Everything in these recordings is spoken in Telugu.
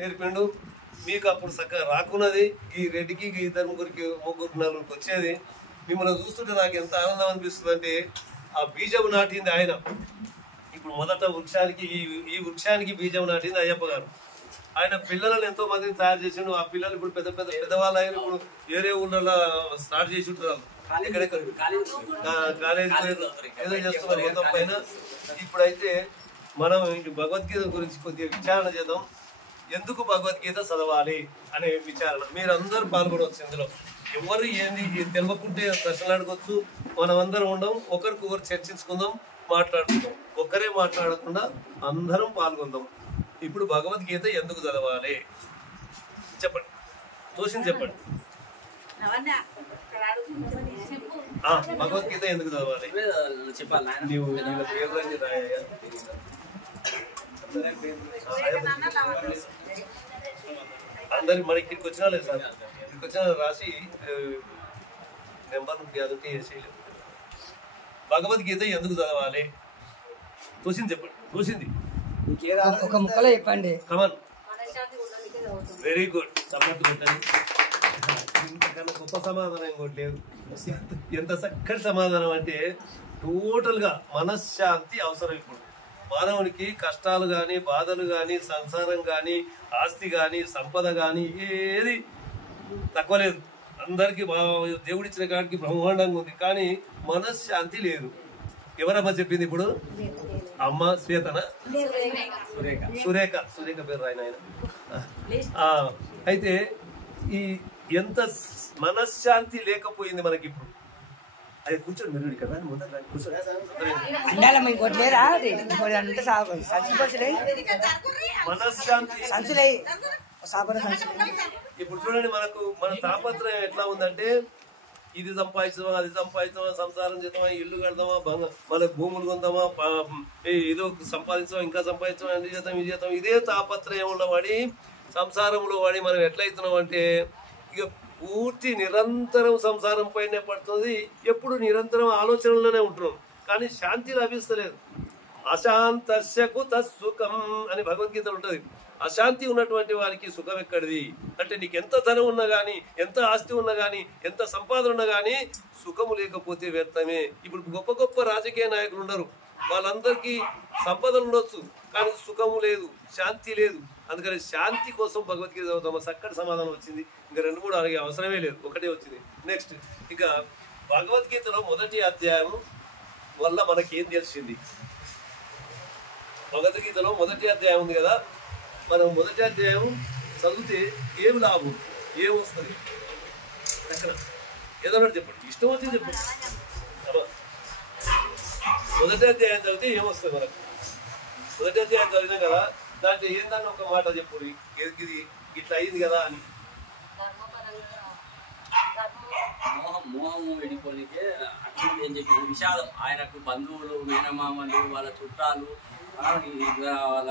నేర్పిండు మీకు అప్పుడు చక్కగా రాకున్నది ఈ రెడ్డికి ఈ ఇద్దరు ముగ్గురికి నలుగురికి వచ్చేది. మిమ్మల్ని చూస్తుంటే నాకు ఎంత ఆనందం అనిపిస్తుంది అంటే ఆ బీజం నాటింది ఆయన. ఇప్పుడు మొదట వృక్షానికి ఈ వృక్షానికి బీజం నాటింది అయ్యప్ప గారు. ఆయన పిల్లలను ఎంతో మందిని తయారు చేసిండు. ఆ పిల్లలు ఇప్పుడు పెద్ద పెద్ద పెద్దవాళ్ళు అయిన ఇప్పుడు వేరే ఊళ్ళలో స్టార్ట్ చేసి ఉంటారు, ఎక్కడెక్కడ కాలేజీ ఏదో చేస్తున్నారు మొత్తం పైన. ఇప్పుడైతే మనం భగవద్గీత గురించి కొద్దిగా విచారణ చేద్దాం. ఎందుకు భగవద్గీత చదవాలి అనే విచారణ మీరందరూ పాల్గొనవచ్చు. ఇందులో ఎవరు ఏంది తెలియకుంటే ప్రశ్నలు అడగొచ్చు. మనం అందరం ఉండం, ఒకరికొకరు చర్చించుకుందాం, మాట్లాడుకుందాం. ఒక్కరే మాట్లాడకుండా అందరం పాల్గొందాం. ఇప్పుడు భగవద్గీత ఎందుకు చదవాలి చెప్పండి, తోసింది చెప్పండి. భగవద్గీత ఎందుకు చదవాలి నీవు అందరి మన ఇక్కడికి వచ్చినా లేదు సార్, ఇక్కడికి వచ్చిన రాసి నెంబర్ అదొకే చేసేయలేదు. భగవద్గీత ఎందుకు చదవాలి తోసింది చెప్పండి, తోసింది ఒక ముక్కలో చెప్పండి. Come on, very good. సపోర్ట్ పెట్టండి. ఇంతకన్నా గొప్ప సమాధానం ఇంకోటి లేదు. ఎంత చక్కటి సమాధానం అంటే టోటల్ గా మనశ్శాంతి అవసరం. ఇప్పుడు మానవునికి కష్టాలు గాని బాధలు గాని సంసారం గాని ఆస్తి గాని సంపద గాని ఏది తక్కువ లేదు. అందరికి దేవుడిచ్చిన కాడికి బ్రహ్మాండంగా ఉంది, కానీ మనశ్శాంతి లేదు. ఎవరమ్మా చెప్పింది ఇప్పుడు? అమ్మ శ్వేతన సురేఖ పేరు రాయన ఆయన. అయితే ఈ ఎంత మనశ్శాంతి లేకపోయింది మనకి ఇప్పుడు. అది కూర్చోండి మీరు కదా, మనశ్శాంతి ఇప్పుడు చూడండి. మన తాపత్రయం ఎట్లా ఉందంటే ఇది సంపాదించమా అది సంపాదించమా, సంసారం చేద్దామా, ఇల్లు కడదామా, మన భూములు కొందామా, ఏదో సంపాదించమా, ఇంకా సంపాదించమా, అది చేద్దాం ఇది చేద్దాం, ఇదే తాపత్రయంలో వాడి సంసారంలో వాడి మనం ఎట్లయితున్నాం అంటే ఇక పూర్తి నిరంతరం సంసారం పైనే పడుతుంది. ఎప్పుడు నిరంతరం ఆలోచనలోనే ఉంటున్నాం, కానీ శాంతి లభిస్తలేదు. అశాంతస్యకు తస్సుఖం అని భగవద్గీత ఉంటుంది. అశాంతి ఉన్నటువంటి వారికి సుఖం ఎక్కడిది అంటే నీకు ఎంత ధనం ఉన్నా గానీ, ఎంత ఆస్తి ఉన్నా గానీ, ఎంత సంపాదన ఉన్నా గానీ సుఖము లేకపోతే వ్యర్థమే. ఇప్పుడు గొప్ప గొప్ప రాజకీయ నాయకులు ఉన్నారు, వాళ్ళందరికీ సంపదలు ఉండొచ్చు, కానీ సుఖము లేదు, శాంతి లేదు. అందుకని శాంతి కోసం భగవద్గీత చదువుతాం. చక్కటి సమాధానం వచ్చింది. ఇంకా 2-3 అడిగే అవసరమే లేదు, ఒకటే వచ్చింది. నెక్స్ట్ ఇక భగవద్గీతలో మొదటి అధ్యాయం వల్ల మనకేం తెలిసింది? భగవద్గీతలో మొదటి అధ్యాయం ఉంది కదా, మనం మొదటి అధ్యాయం చదివితే ఏమి లాభం, ఏం వస్తుంది? అక్కడ ఏదన్నా చెప్పండి, ఇష్టం వచ్చింది చెప్పండి. మొదటి అధ్యాయం చదివితే ఏమొస్తుంది మనకు? మొదటి అధ్యాయం చదివినాం కదా, దాంట్లో ఏందన్న ఒక మాట చెప్పు, ఇది ఇట్లా అయింది కదా అని. మోహము వెళ్ళిపోనికే అట్లా ఏం చెప్పి విషాదం. ఆయనకు బంధువులు, మేనమామలు, వాళ్ళ చుట్టాలు, వాళ్ళ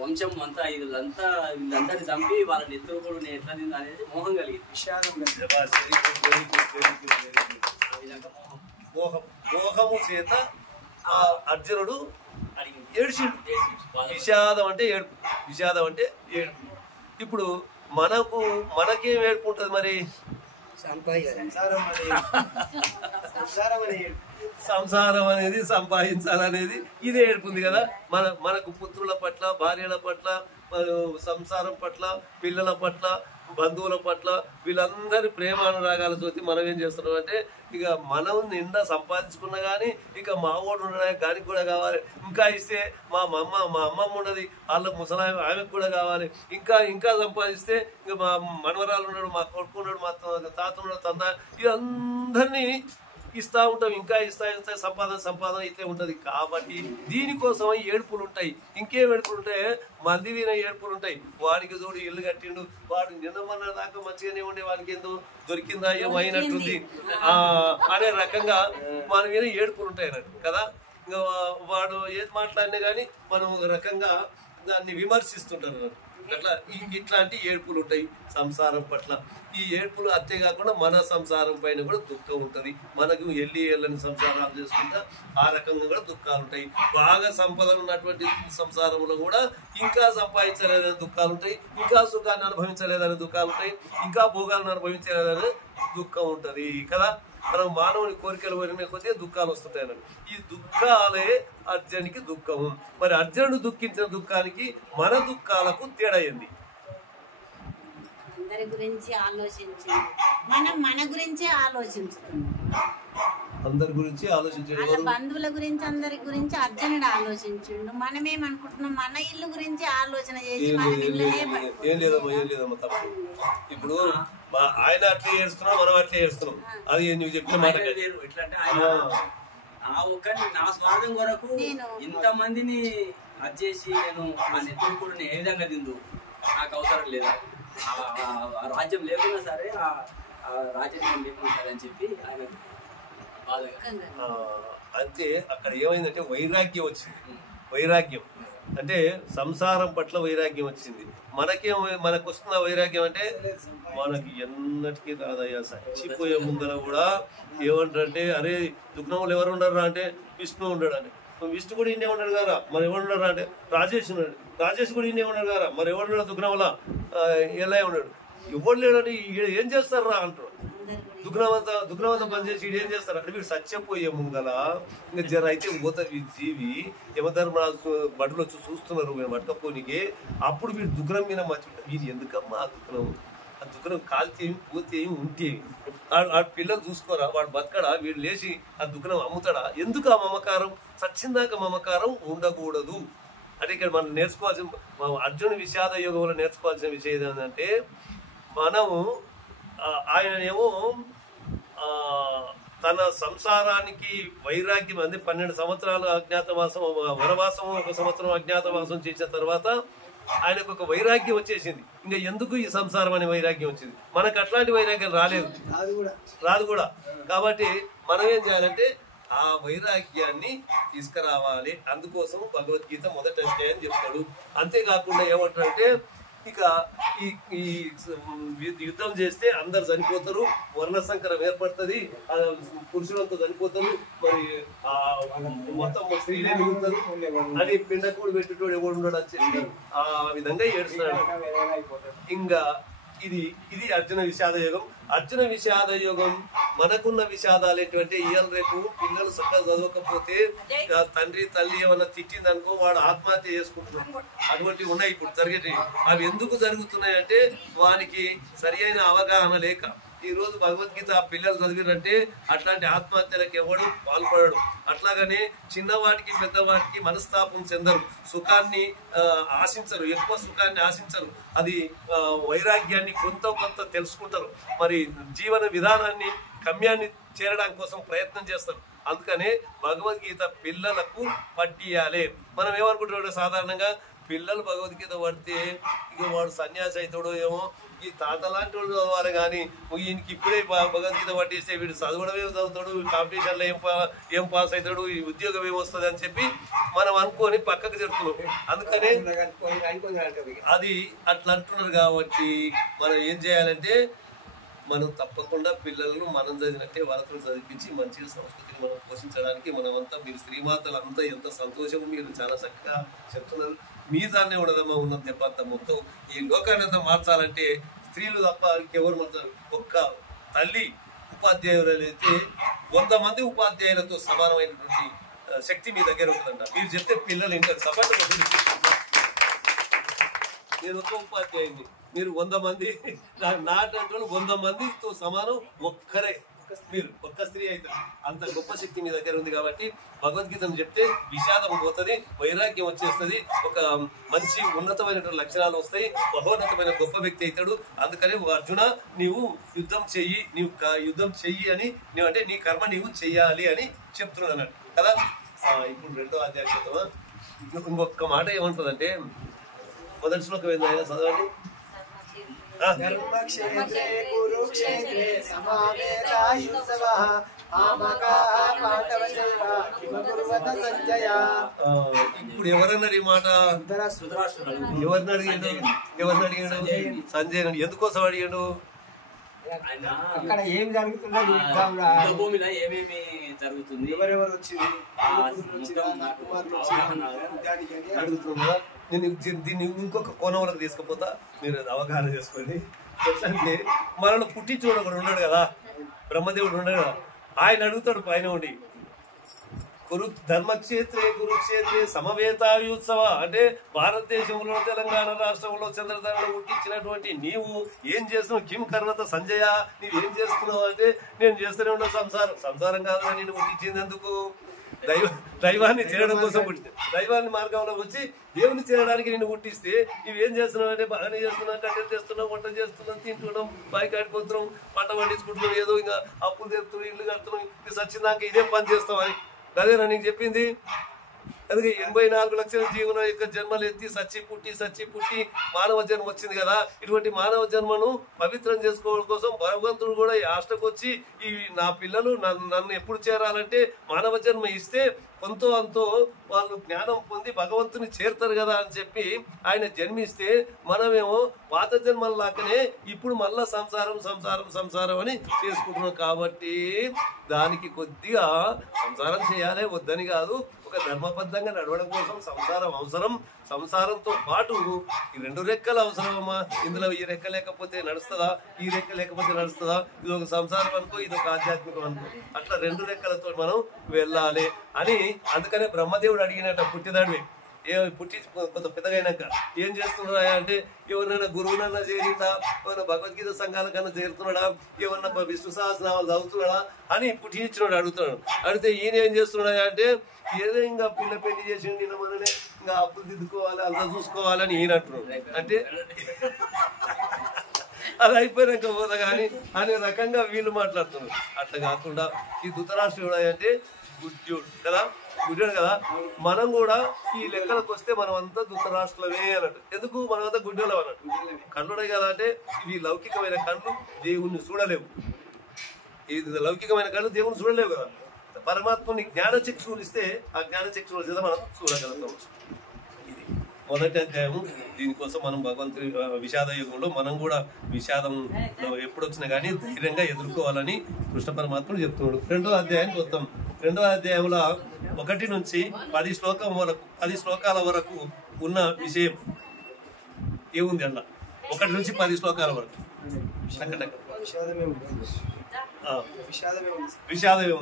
వంశం అంతా వీళ్ళందరినీ చంపి వాళ్ళ నెత్తురు ఎట్లా తింది అనేది మోహం కలిగింది. విషాదం మోహము చేత అర్జునుడు ఏడ్చిండు. విషాదం అంటే ఏడుపు, విషాదం అంటే ఏడుపు. ఇప్పుడు మనకేం ఏడుపు ఉంటుంది మరి? సంసారం అనేది సంపాదించాలనేది ఇదే ఏడుపుంది కదా. మనకు పుత్రుల పట్ల, భార్యల పట్ల, సంసారం పట్ల, పిల్లల పట్ల, బంధువుల పట్ల, వీళ్ళందరి ప్రేమానురాగాల తోటి మనం ఏం చేస్తున్నాం అంటే ఇక మనం నిండా సంపాదించుకున్నా కానీ ఇక మా ఓడు ఉండడానికి దానికి కూడా కావాలి, ఇంకా ఇస్తే మా అమ్మమ్మ ఉన్నది వాళ్ళ ముసలామె ఆమెకు కూడా కావాలి, ఇంకా సంపాదిస్తే ఇక మా మనవరాలు ఉన్నాడు, మా కొడుకు ఉన్నాడు, మా తాత ఉన్నాడు, తందా, వీళ్ళందరినీ ఇస్తా ఉంటాం. ఇంకా ఇస్తా సంపాదన ఇట్లే ఉంటది. కాబట్టి దీనికోసం ఏడుపులు ఉంటాయి. ఇంకేం ఏడుపులు ఉంటాయి? మంది వీన ఏడుపులు ఉంటాయి. వాడికి చూడు ఇల్లు కట్టిండు, వాడు నిన్నమన్న దాకా మంచిగానే ఉండే, వాడికి ఏందో దొరికిందా ఏమో అయినట్టుంది అనే రకంగా మన మీద ఏడుపులు ఉంటాయి అన్నట్టు కదా. ఇంకా వాడు ఏది మాట్లాడినా కానీ మనం ఒక రకంగా దాన్ని విమర్శిస్తుంటారు అన్నట్టు. అట్లా ఇట్లాంటి ఏడ్పులు ఉంటాయి సంసారం పట్ల. ఈ ఏడ్పులు అంతేకాకుండా మన సంసారం పైన కూడా దుఃఖం ఉంటుంది. మనకు ఎళ్ళని సంసారాలు చేసుకుంటా ఆ రకంగా కూడా దుఃఖాలు ఉంటాయి. బాగా సంపదలు ఉన్నటువంటి సంసారంలో కూడా ఇంకా సంపాదించలేదని దుఃఖాలు ఉంటాయి, ఇంకా సుఖాన్ని అనుభవించలేదని దుఃఖాలు ఉంటాయి, ఇంకా భోగాలను అనుభవించలేదని దుఃఖం ఉంటది కదా. మనం మానవుని కోరికలు పోయిన కొద్దిగా దుఃఖాలు వస్తుంటాయి అన్నట్టు. ఈ దుఃఖాలే అర్జునికి దుఃఖము. మరి అర్జునుడు దుఃఖించిన దుఃఖానికి మన దుఃఖాలకు తేడా ఏంది? అందరి గురించి ఆలోచించి మనం మన గురించే ఆలోచించుతున్నాం. అందరి గురించి ఆలోచించాడు, బంధువుల గురించి అందరి గురించి అర్జునుడు ఆలోచించిండు. మనమేమనుకుంటున్నాం, మన ఇల్లు గురించి ఆలోచన చేసి ఏం లేదమ్మా తప్పు. ఇప్పుడు ఆయన అట్లే ఏడుస్తున్నాం, మనం అట్లే ఏడుస్తున్నాం. అది నువ్వు చెప్పిన మాట. నా స్వార్థం కొరకు ఇంత మందిని అది చేసి నేను ఆ నెత్తుకుని ఏ విధంగా తిందు నాకు అవసరం లేదా, ఆ రాజ్యం లేకున్నా సరే, ఆ రాజ్యం లేకున్నా సరే అని చెప్పి ఆయన అంతే. అక్కడ ఏమైందంటే వైరాగ్యం వచ్చింది. వైరాగ్యం అంటే సంసారం పట్ల వైరాగ్యం వచ్చింది. మనకు వస్తున్న వైరాగ్యం అంటే మనకి ఎన్నటికీ రాదయ్యా. చచ్చిపోయే ముందర కూడా ఏమంటారంటే, అరే దుఃఖంలో ఎవరు ఉండరు అంటే విష్ణు ఉండడు అని. విష్ణు కూడా ఇన్నే ఉన్నాడు కదా, మరి ఎవరు ఉండరు అంటే రాజేష్ ఉన్నాడు. రాజేష్ కూడా ఇన్నే ఉన్నాడు కదా, మరి ఎవరు ఉన్నాడు దుఃఖంలో ఎలా ఉన్నాడు. ఎవరు లేడని ఏం చేస్తారా అంటారు. దుఃఖవంతం పనిచేసి ఏం చేస్తారు అంటే వీడు సత్యపోయే ముంగల ఇంకా జర అయితే పోతారు ఈ జీవి. యమధర్మరాజు బడులు వచ్చి చూస్తున్నారు మేము పట్టకపోనికి. అప్పుడు వీడు దుఃఖం మీద మర్చిపోతారు. వీడు ఎందుకమ్మా ఆ దుఃఖం కాల్తే పోతే ఉంటే ఆ పిల్లలు చూసుకోరా, వాడు బతకడా, వీడు లేచి ఆ దుఃఖం అమ్ముతాడా? ఎందుకు ఆ మమకారం? సచ్చిందాక మమకారం ఉండకూడదు. అంటే ఇక్కడ మనం నేర్చుకోవాల్సిన అర్జున విషాద యోగంలో నేర్చుకోవాల్సిన విషయం ఏంటంటే, మనము ఆయనేమో తన సంసారానికి వైరాగ్యం అంది 12 సంవత్సరాలు అజ్ఞాతవాసం, వనవాసం 1 సంవత్సరం అజ్ఞాతవాసం చేసిన తర్వాత ఆయనకు ఒక వైరాగ్యం వచ్చేసింది. ఇంకా ఎందుకు ఈ సంసారం అనే వైరాగ్యం వచ్చింది. మనకు అట్లాంటి వైరాగ్యం రాదు కూడా. కాబట్టి మనం ఏం చేయాలంటే ఆ వైరాగ్యాన్ని తీసుకురావాలి. అందుకోసం భగవద్గీత మొదటి అధ్యాయం చెప్తాడు. అంతేకాకుండా ఏమంటారంటే, ఇక ఈ యుద్ధం చేస్తే అందరు చనిపోతారు, వర్ణ సంకరం ఏర్పడుతుంది, పురుషులంతా చనిపోతారు, మరి మొత్తం స్త్రీలే మిగులుతారు అని పిండకూడు పెట్టేటోడు ఎవడు ఉండడు అని చెప్పి ఆ విధంగా ఏడుస్తున్నాడు. ఇంకా ఇది అర్జున విషాద యోగం. అర్జున విషాద యోగం మనకున్న విషాదాలు ఏంటంటే, ఇవాళ రేపు పిల్లలు చక్కగా చదవకపోతే తండ్రి తల్లి ఏమన్నా తిట్టిందనుకో వాడు ఆత్మహత్య చేసుకుంటున్నాడు. అటువంటివి ఉన్నాయి ఇప్పుడు జరిగేవి. అవి ఎందుకు జరుగుతున్నాయంటే వానికి సరి అయిన అవగాహన లేక. ఈ రోజు భగవద్గీత పిల్లలు చదివిరంటే అట్లాంటి ఆత్మహత్యలకు ఎవడు పాల్పడడు. అట్లాగనే చిన్నవాటికి పెద్దవాటికి మనస్తాపం చెందరు, సుఖాన్ని ఆశించరు, ఎక్కువ సుఖాన్ని ఆశించరు. అది వైరాగ్యాన్ని కొంత తెలుసుకుంటారు, మరి జీవన విధానాన్ని గమ్యాన్ని చేరడానికి కోసం ప్రయత్నం చేస్తారు. అందుకనే భగవద్గీత పిల్లలకు పట్టియాలి. మనం ఏమనుకుంటున్నాడు, సాధారణంగా పిల్లలు భగవద్గీత పడితే ఇక వాడు సన్యాసి అవుతాడో ఏమో, ఈ తాత లాంటి వాళ్ళు చదవాలి కానీ ఈయనకి ఇప్పుడే భగవద్గీత పట్టిస్తే వీడు చదవడం ఏం చదువుతాడు, కాంపిటీషన్లో ఏం పాస్ అవుతాడు, ఈ ఉద్యోగం ఏమొస్తుంది అని చెప్పి మనం అనుకొని పక్కకు చెప్తున్నాం. అందుకనే అది అట్లా అంటున్నారు. కాబట్టి మనం ఏం చేయాలంటే, మనం తప్పకుండా పిల్లలను మనం చదివినట్టే వాళ్ళతో చదివించి మంచిగా సంస్కృతిని మనం పోషించడానికి మనమంతా, మీరు స్త్రీమాతలు అంతా ఎంత సంతోషం, మీరు చాలా చక్కగా చెప్తున్నారు. మీ దాన్నే ఉండదమ్మా ఉన్న దెబ్బ అంతా. మొత్తం ఈ లోకాన్ని అంతా మార్చాలంటే స్త్రీలు తప్ప ఇంకెవరు మాత్రం. ఒక్క తల్లి ఉపాధ్యాయులు అయితే 100 మంది ఉపాధ్యాయులతో సమానమైనటువంటి శక్తి మీ దగ్గర ఉంటుందంట. మీరు చెప్తే పిల్లలు ఇంకా సపరేట్. నేను ఒక ఉపాధ్యాయుని, మీరు 100 మంది, నాటంటే 100 మందితో సమానం. ఒక్కరే మీరు, ఒక్క స్త్రీ అయితే అంత గొప్ప శక్తి మీ దగ్గర ఉంది. కాబట్టి భగవద్గీతను చెప్తే విషాదం పోతుంది, వైరాగ్యం వచ్చేస్తుంది, ఒక మంచి ఉన్నతమైనటువంటి లక్షణాలు వస్తాయి, మహోన్నతమైన గొప్ప వ్యక్తి అవుతాడు. అందుకని అర్జున, నీవు యుద్ధం చెయ్యి అని, అంటే నీ కర్మ నీవు చెయ్యాలి అని చెప్తున్నాడు అన్నట్టు కదా. ఇప్పుడు 2వ అధ్యాయం చెప్తామా. ఇంకొక మాట ఏమంటుందంటే, మొదటి శ్లోకం ఏంటంటే చదవండి. ధర్మక్షేత్రే కురుక్షేత్రే సమావేతాయుత్సవః ఆమకాః పాండవశైవ కిమ కుర్వత సంజయ. ఇప్పుడు ఎవరన్నారు ఈ మాట? ఎవరిని అడిగాడు? సంజయ్ ఎందుకోసం అడిగాడు? అక్కడ ఏం జరుగుతున్నది భూమిలో ఏమేమి జరుగుతుంది, ఎవరెవరు వచ్చింది, అడుగుతున్నా. నేను దీన్ని ఇంకొక కోణంలోకి తీసుకుపోతా, మీరు అవగాహన చేసుకోండి. ఎట్లా అంటే మనల్ని పుట్టించోడు ఒకడు ఉన్నాడు కదా, బ్రహ్మదేవుడు ఉన్నాడు కదా, ఆయన అడుగుతాడు పైన ఉండి ధర్మక్షేత్రే కురుక్షేత్రే సమవేతాయుత్సవ అంటే భారతదేశంలో తెలంగాణ రాష్ట్రంలో చంద్రధరలో పుట్టించినటువంటి నీవు ఏం చేస్తున్నావు? కిం కర్వత సంజయ, నీవేం చేస్తున్నావు అంటే నేను చేస్తూనే ఉన్న సంసారం కాదు, నేను పుట్టించింది ఎందుకు? దైవాన్ని చేరడం కోసం పుట్టింది. దైవాన్ని మార్గంలో వచ్చి దేవుని చేరడానికి నేను పుట్టిస్తే నువ్వేం చేస్తున్నావు అంటే బాగానే చేస్తున్నావు, కట్టెలు చేస్తున్నావు, వంట చేస్తున్నాం, తింటున్నాం, బాయికి ఆడిపోతున్నాం, పంట పండించుకుంటున్నాం, ఏదో ఇంకా అప్పులు తెస్తున్నాం, ఇల్లు కడుతున్నాం, ఇది సచ్చిందాక ఇదేం పని చేస్తామని అదేనా నీకు చెప్పింది? అందుకే 84 లక్షల జీవన యొక్క జన్మలు ఎత్తి సచ్చి పుట్టి మానవ జన్మ వచ్చింది కదా. ఇటువంటి మానవ జన్మను పవిత్రం చేసుకోవడం కోసం భగవంతుడు కూడా ఈ ఆష్టకు వచ్చి ఈ నా పిల్లలు నన్ను ఎప్పుడు చేరాలంటే మానవ జన్మ ఇస్తే కొంత అంతో వాళ్ళు జ్ఞానం పొంది భగవంతుని చేరుతారు కదా అని చెప్పి ఆయన జన్మిస్తే మనమేమో పాత జన్మల్లాకనే ఇప్పుడు మళ్ళా సంసారం అని చేసుకుంటున్నాం. కాబట్టి దానికి కొద్దిగా సంసారం చేయాలి వద్దని కాదు, ఒక ధర్మబద్ధంగా నడవడం కోసం సంసారం అవసరం. సంసారంతో పాటు ఈ 2 రెక్కలు అవసరమమ్మా. ఇందులో ఈ రెక్క లేకపోతే నడుస్తుందా, ఈ రెక్క లేకపోతే నడుస్తుందా? ఇది ఒక సంసారం అనుకో, ఇది ఒక ఆధ్యాత్మికం అనుకో, అట్లా 2 రెక్కలతో మనం వెళ్ళాలి అని. అందుకనే బ్రహ్మదేవుడు అడిగినట్ట పుట్టిదాడివి పుట్టి కొంత పెద్దగైనాక ఏం చేస్తున్నాడా అంటే ఎవరినైనా గురువునన్నా చేరిందా, ఎవరైనా భగవద్గీత సంఘాల కన్నా చేరుతున్నాడా, ఎవరన్నా విష్ణు సహస్రనామాలు చదువుతున్నాడా అని పుట్టించినాడు అడుగుతున్నాడు. అడిగితే ఈయన ఏం చేస్తున్నాడా అంటే ఏదో ఇంకా పిల్ల పెళ్లి చేసిండు నిన్న మననే, ఇంకా అప్పులు దిద్దుకోవాలి అంతా చూసుకోవాలని ఈయన అంటున్నాడు. అంటే అది అయిపోయినాక పోదా కానీ అనే రకంగా వీళ్ళు మాట్లాడుతున్నారు. అట్లా కాకుండా ఈ ధృతరాష్ట్రుడు అంటే గుడ్డోడు కదా, మనం కూడా ఈ లెక్కలకు వస్తే మనం అంతా ధృతరాష్ట్రులమే అన్నట్టు. ఎందుకు మనమంతా గుడ్డోళ్ళం అన్నట్టు. కళ్ళుడే కదా అంటే ఇవి లౌకికమైన కళ్ళు దేవుణ్ణి చూడలేవు. ఇది లౌకికమైన కళ్ళు దేవుణ్ణి చూడలేవు కదా. పరమాత్మని జ్ఞాన చక్షువులు ఇస్తే ఆ జ్ఞాన చక్షువుల చేత మనం చూడగలుగుతాం. ఇది మొదటి అధ్యాయం. దీనికోసం మనం భగవంతుని విషాద యుగంలో మనం కూడా విషాదం ఎప్పుడు వచ్చినా కానీ ధైర్యంగా ఎదుర్కోవాలని కృష్ణ పరమాత్ముడు చెప్తున్నాడు. 2వ అధ్యాయానికి వస్తాం. 2వ అధ్యాయంలో 1 నుంచి 10 శ్లోకాల వరకు ఉన్న విషయం ఏముంది అలా. 1 నుంచి 10 శ్లోకాల వరకు విషాదమే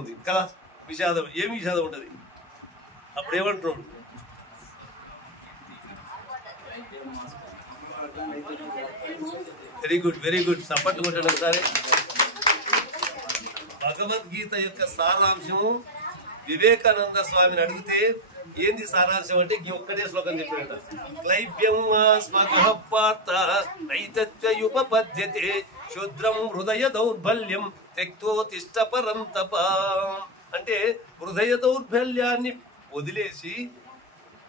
ఉంది కదా. విషాదం ఏమి విషాదం ఉంటది అప్పుడు ఏమంటున్నాడు? వెరీ గుడ్ సపోర్ట్ కొట్టండి ఒకసారి. భగవద్గీత యొక్క సారాంశం వివేకానంద స్వామిని అడిగితే ఏంది సారాంశం అంటే ఒక్కటే శ్లోకం చెప్పాడట. క్లైబ్యం స్వగఃపార్థ నైతత్వయుపపద్యతే శూద్రం హృదయ దౌర్బల్యం త్యక్తోతిష్ట పరంతప. అంటే హృదయ దౌర్బల్యాన్ని వదిలేసి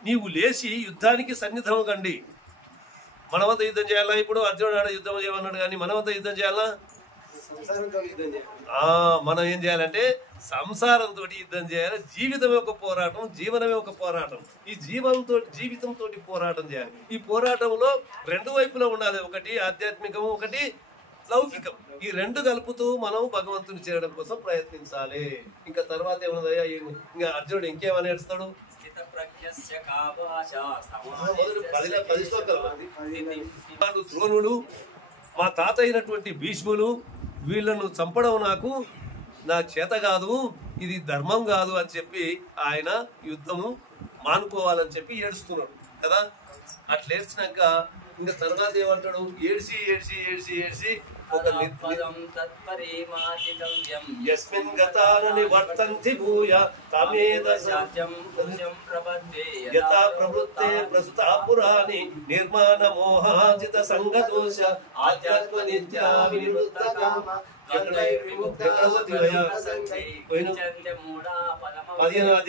నీవు లేచి యుద్ధానికి సన్నిధం కండి. మనమంతా యుద్ధం చేయాలా? ఇప్పుడు అర్జునుడు ఆడ యుద్ధం చేయమన్నాడు కానీ మనమంతా యుద్ధం చేయాలా? మనం ఏం చేయాలంటే సంసారంతో యుద్ధం చేయాలి. జీవితమే ఒక పోరాటం, జీవనమే ఒక పోరాటం. ఈ జీవితంతో పోరాటం చేయాలి. ఈ పోరాటంలో 2 వైపులా ఉండాలి. ఒకటి ఆధ్యాత్మికము, ఒకటి లౌకికం. ఈ 2 కలుపుతూ మనం భగవంతుని చేరడం కోసం ప్రయత్నించాలి. ఇంకా తర్వాత ఏమన్నదయ్యా? ఇంకా అర్జునుడు ఇంకేమని ఏడుస్తాడు? 10 శ్లోకాలు. ద్రోణుడు, మా తాత అయినటువంటి భీష్ములు, వీళ్ళను చంపడం నా చేత కాదు, ఇది ధర్మం కాదు అని చెప్పి ఆయన యుద్ధము మానుకోవాలని చెప్పి ఏడుస్తున్నాడు కదా. అట్లా ఏడ్చినాక ఇంకా తర్వాత ఏమంటాడు? ఏడ్చి ఒక యస్మిన్ గతాని వర్తంతి భూయ యథా ప్రవృత్తే ప్రస్తుత పురాణి నిర్మాణ మోహాజిత సంగదోష ఆధ్యాత్మ నిత్యా వినివృత్త కామ 15